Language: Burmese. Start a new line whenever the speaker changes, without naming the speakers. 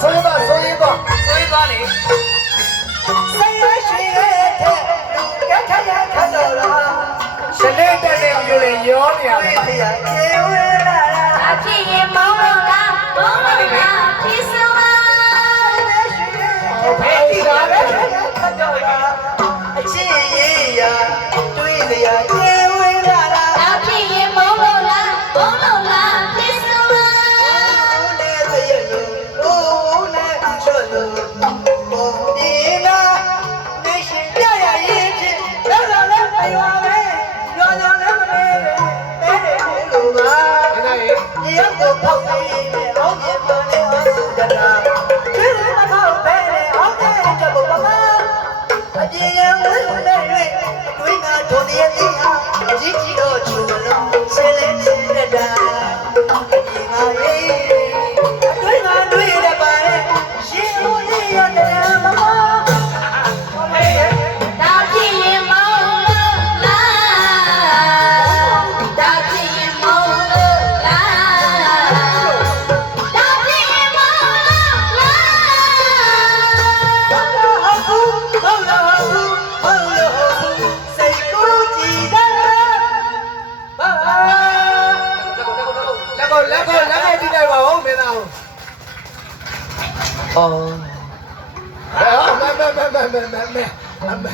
ဆိုရင်တော့ဆိုရင်တော့
ဆိုရင်သွားလေ
ဆိုင်ရရွှေရဲတဲ့လူကခရခတော်လားရှ
င်လေး
တက်တဲ့မျိုးတွေရောနေရတယ်
Yeah. ကိုလက်ကိုလက်ကိုကြည့်လိုက်ပါဦးမင်းသား။အော်။ဟဲ့မ
မမမမမမမ